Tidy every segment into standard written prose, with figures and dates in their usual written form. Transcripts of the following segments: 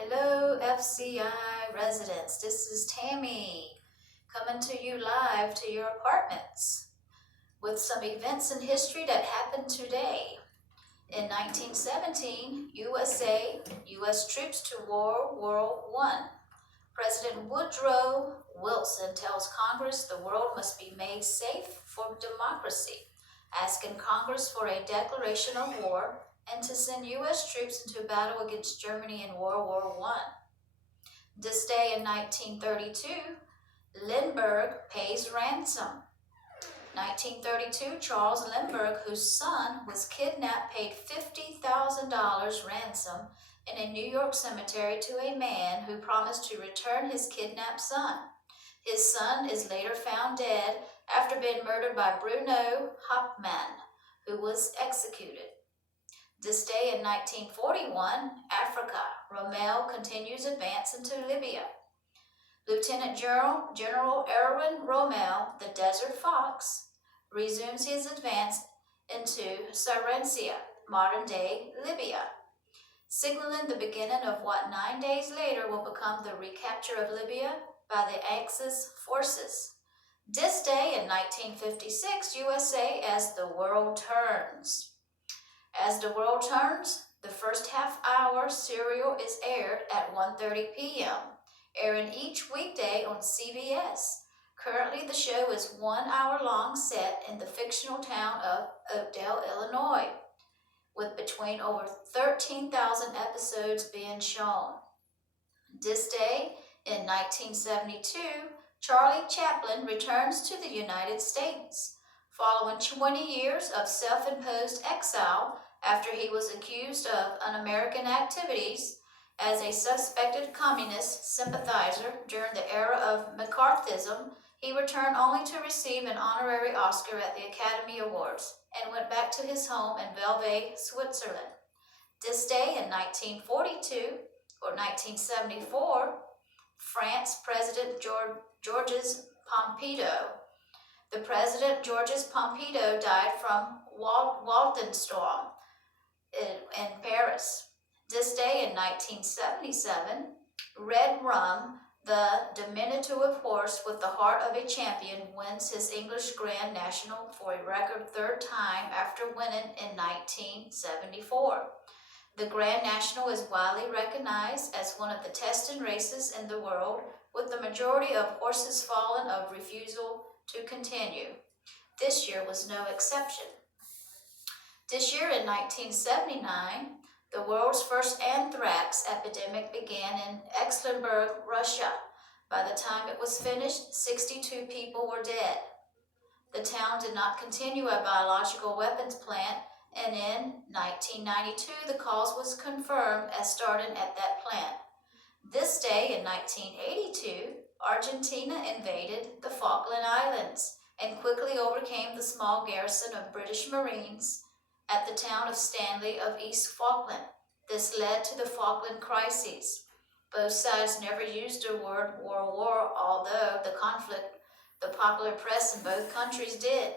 Hello, FCI residents. This is Tammy coming to you live to your apartments with some events in history that happened today. In 1917, U.S. troops to World War I. President Woodrow Wilson tells Congress the world must be made safe for democracy, asking Congress for a declaration of war and to send U.S. troops into battle against Germany in World War I. This day in 1932, Lindbergh pays ransom. 1932, Charles Lindbergh, whose son was kidnapped, paid $50,000 ransom in a New York cemetery to a man who promised to return his kidnapped son. His son is later found dead after being murdered by Bruno Hauptmann, who was executed. This day in 1941, Africa, Rommel continues advance into Libya. Lieutenant General Erwin Rommel, the Desert Fox, resumes his advance into Syrencia, modern-day Libya, signaling the beginning of what 9 days later will become the recapture of Libya by the Axis forces. This day in 1956, USA as the world turns. As the world turns, the first half-hour serial is aired at 1:30 p.m., airing each weekday on CBS. Currently, the show is 1 hour long, set in the fictional town of Oakdale, Illinois, with between over 13,000 episodes being shown. This day in 1972, Charlie Chaplin returns to the United States. Following 20 years of self-imposed exile after he was accused of un-American activities as a suspected communist sympathizer during the era of McCarthyism, he returned only to receive an honorary Oscar at the Academy Awards and went back to his home in Vevey, Switzerland. This day in 1942 or 1974, France President Georges Pompidou. The President Georges Pompidou died from Waltenstorm in Paris. This day in 1977, Red Rum, the diminutive horse with the heart of a champion, wins his English Grand National for a record third time after winning in 1974. The Grand National is widely recognized as one of the testing races in the world, with the majority of horses fallen of refusal to continue. This year was no exception. This year in 1979, the world's first anthrax epidemic began in Ekaterinburg, Russia. By the time it was finished, 62 people were dead. The town did not continue a biological weapons plant, and in 1992, the cause was confirmed as starting at that plant. This day in 1982, Argentina invaded the Falkland Islands and quickly overcame the small garrison of British Marines at the town of Stanley of East Falkland. This led to the Falkland Crises. Both sides never used the word war, although the popular press in both countries did.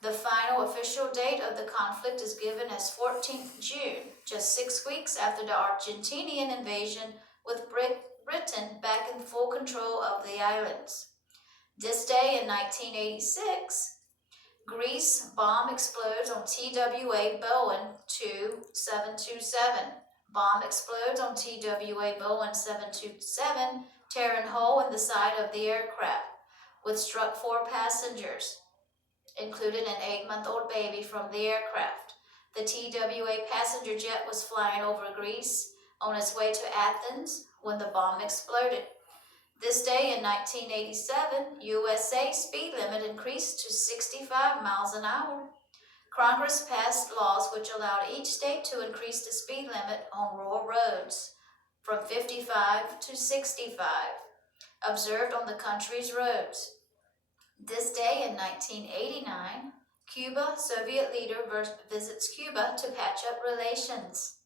The final official date of the conflict is given as 14th June, just 6 weeks after the Argentinian invasion, with Britain back in full control of the islands. This day in 1986, Greece bomb explodes on TWA Boeing 727. Bomb explodes on TWA Boeing 727, tearing a hole in the side of the aircraft, which struck 4 passengers, including an 8-month-old baby from the aircraft. The TWA passenger jet was flying over Greece on its way to Athens when the bomb exploded. This day in 1987, USA speed limit increased to 65 miles an hour. Congress passed laws which allowed each state to increase the speed limit on rural roads from 55 to 65, observed on the country's roads. This day in 1989, Cuba Soviet leader visits Cuba to patch up relations.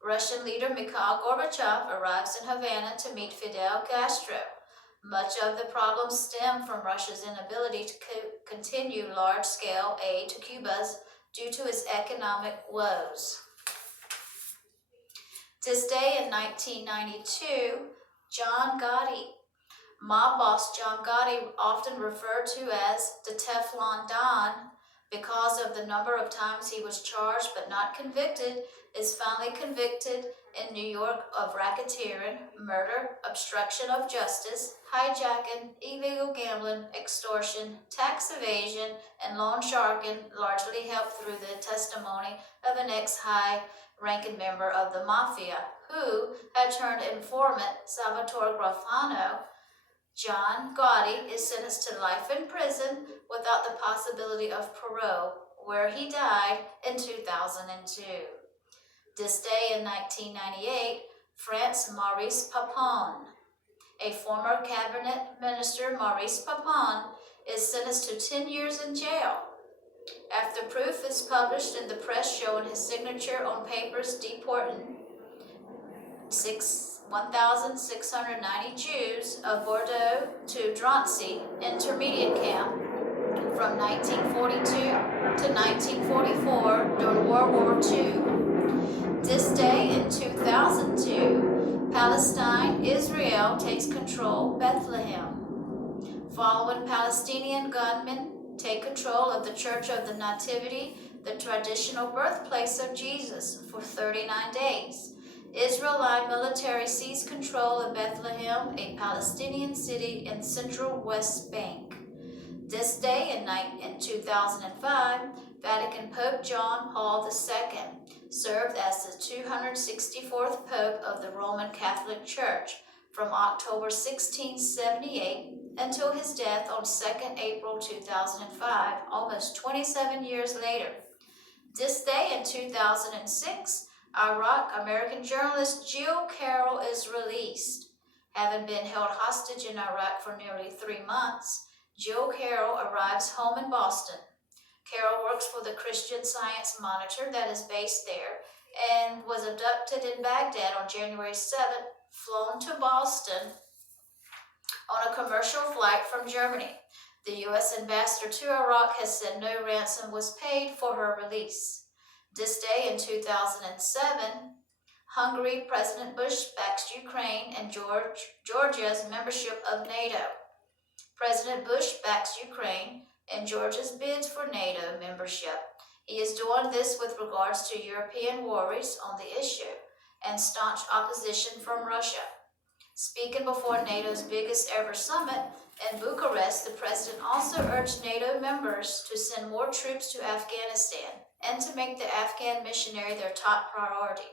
Russian leader Mikhail Gorbachev arrives in Havana to meet Fidel Castro. Much of the problems stem from Russia's inability to continue large-scale aid to Cuba due to its economic woes. This day in 1992, John Gotti. Mob boss John Gotti, often referred to as the Teflon Don because of the number of times he was charged but not convicted, is finally convicted in New York of racketeering, murder, obstruction of justice, hijacking, illegal gambling, extortion, tax evasion, and loan sharking, largely helped through the testimony of an ex-high-ranking member of the mafia, who had turned informant Salvatore Grafano. John Gotti is sentenced to life in prison without the possibility of parole, where he died in 2002. This day in 1998, France, Maurice Papon. A former cabinet minister, Maurice Papon, is sentenced to 10 years in jail. After proof is published in the press showing his signature on papers deporting 1,690 Jews of Bordeaux to Drancy intermediate camp from 1942 to 1944 during World War II. This day in 2002, Palestine, Israel takes control of Bethlehem. Following Palestinian gunmen take control of the Church of the Nativity, the traditional birthplace of Jesus, for 39 days. Israelite military seized control of Bethlehem, a Palestinian city in central West Bank. This day in 2005, Vatican Pope John Paul II served as the 264th Pope of the Roman Catholic Church from October 1678 until his death on 2nd April 2005, almost 27 years later. This day in 2006, Iraq-American journalist Jill Carroll is released. Having been held hostage in Iraq for nearly 3 months, Jill Carroll arrives home in Boston. Carroll works for the Christian Science Monitor that is based there and was abducted in Baghdad on January 7th, flown to Boston on a commercial flight from Germany. The U.S. ambassador to Iraq has said no ransom was paid for her release. This day in 2007, Hungary President Bush backs Ukraine and Georgia's membership of NATO. President Bush backs Ukraine and Georgia's bids for NATO membership. He is doing this with regards to European worries on the issue and staunch opposition from Russia. Speaking before NATO's biggest ever summit in Bucharest, the president also urged NATO members to send more troops to Afghanistan and to make the Afghan missionary their top priority.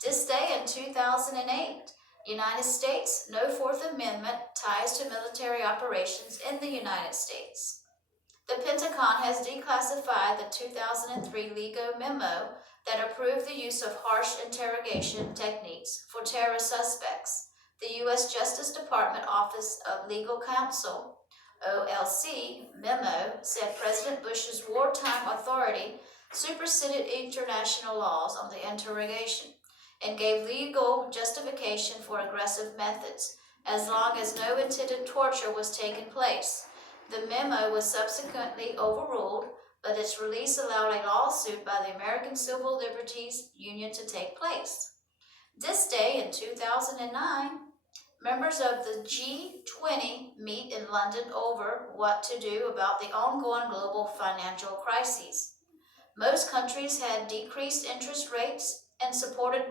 This day in 2008, United States, no Fourth Amendment ties to military operations in the United States. The Pentagon has declassified the 2003 LEGO memo that approved the use of harsh interrogation techniques for terrorist suspects. The U.S. Justice Department Office of Legal Counsel, OLC, memo said President Bush's wartime authority superseded international laws on the interrogation and gave legal justification for aggressive methods, as long as no intended torture was taking place. The memo was subsequently overruled, but its release allowed a lawsuit by the American Civil Liberties Union to take place. This day in 2009, members of the G20 meet in London over what to do about the ongoing global financial crises. Most countries had decreased interest rates and supported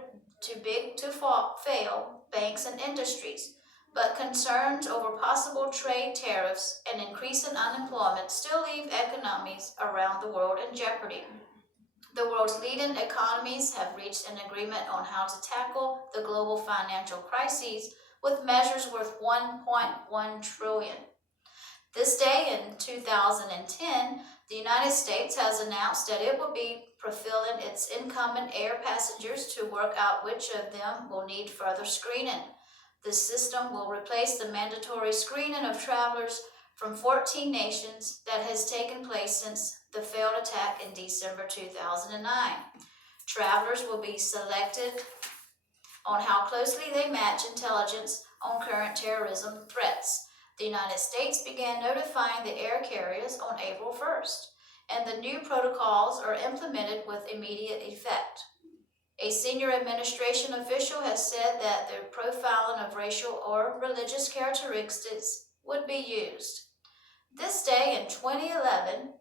too big to fail banks and industries, but concerns over possible trade tariffs and increasing unemployment still leave economies around the world in jeopardy. The world's leading economies have reached an agreement on how to tackle the global financial crises with measures worth $1.1 trillion. This day in 2010, the United States has announced that it will be fulfilling its incumbent air passengers to work out which of them will need further screening. This system will replace the mandatory screening of travelers from 14 nations that has taken place since the failed attack in December 2009. Travelers will be selected on how closely they match intelligence on current terrorism threats. The United States began notifying the air carriers on April 1st, and the new protocols are implemented with immediate effect. A senior administration official has said that the profiling of racial or religious characteristics would be used. This day in 2011,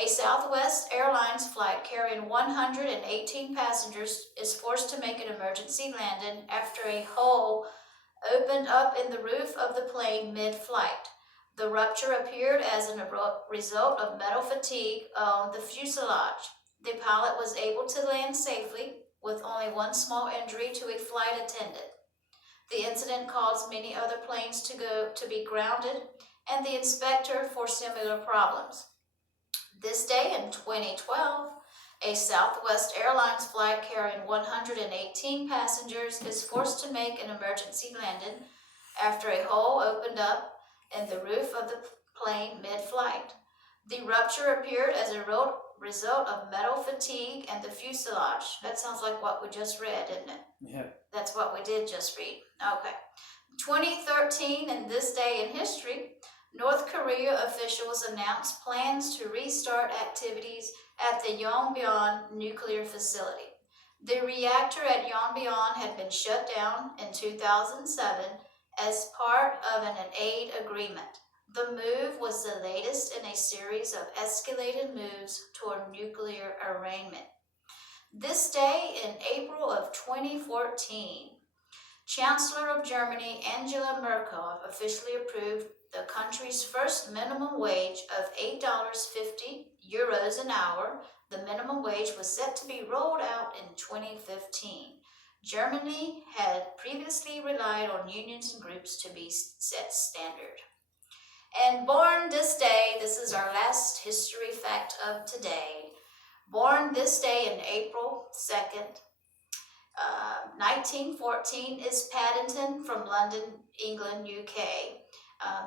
a Southwest Airlines flight carrying 118 passengers is forced to make an emergency landing after a hole opened up in the roof of the plane mid-flight. The rupture appeared as a result of metal fatigue on the fuselage. The pilot was able to land safely with only one small injury to a flight attendant. The incident caused many other planes to be grounded, and the inspector for similar problems. This day in 2012, a Southwest Airlines flight carrying 118 passengers is forced to make an emergency landing after a hole opened up in the roof of the plane mid-flight. The rupture appeared as a result of metal fatigue and the fuselage. That sounds like what we just read, didn't it? Yeah. That's what we did just read. Okay. 2013, and this day in history, North Korea officials announced plans to restart activities at the Yongbyon nuclear facility. The reactor at Yongbyon had been shut down in 2007 as part of an aid agreement. The move was the latest in a series of escalated moves toward nuclear arraignment. This day in April of 2014, Chancellor of Germany Angela Merkel officially approved the country's first minimum wage of €8.50 an hour. The minimum wage was set to be rolled out in 2015. Germany had previously relied on unions and groups to be set standard. And born this day, this is our last history fact of today. Born this day in April 2nd, 1914 is Paddington from London, England, UK.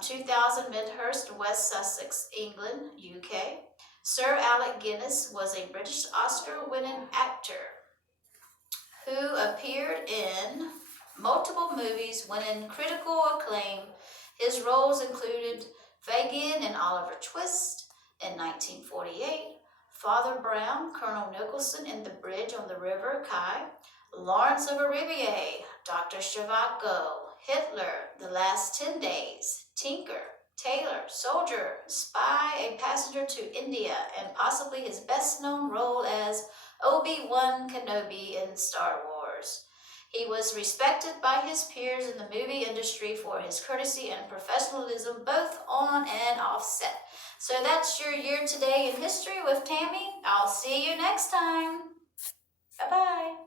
2000 Midhurst, West Sussex, England, UK. Sir Alec Guinness was a British Oscar-winning actor who appeared in multiple movies winning critical acclaim. His roles included Fagin in Oliver Twist in 1948, Father Brown, Colonel Nicholson in The Bridge on the River Kai, Lawrence of Arabia, Dr. Zhivago, Hitler, The Last 10 Days, Tinker, Tailor, Soldier, Spy, A Passenger to India, and possibly his best-known role as Obi-Wan Kenobi in Star Wars. He was respected by his peers in the movie industry for his courtesy and professionalism both on and off set. So that's your year today in history with Tammy. I'll see you next time. Bye-bye.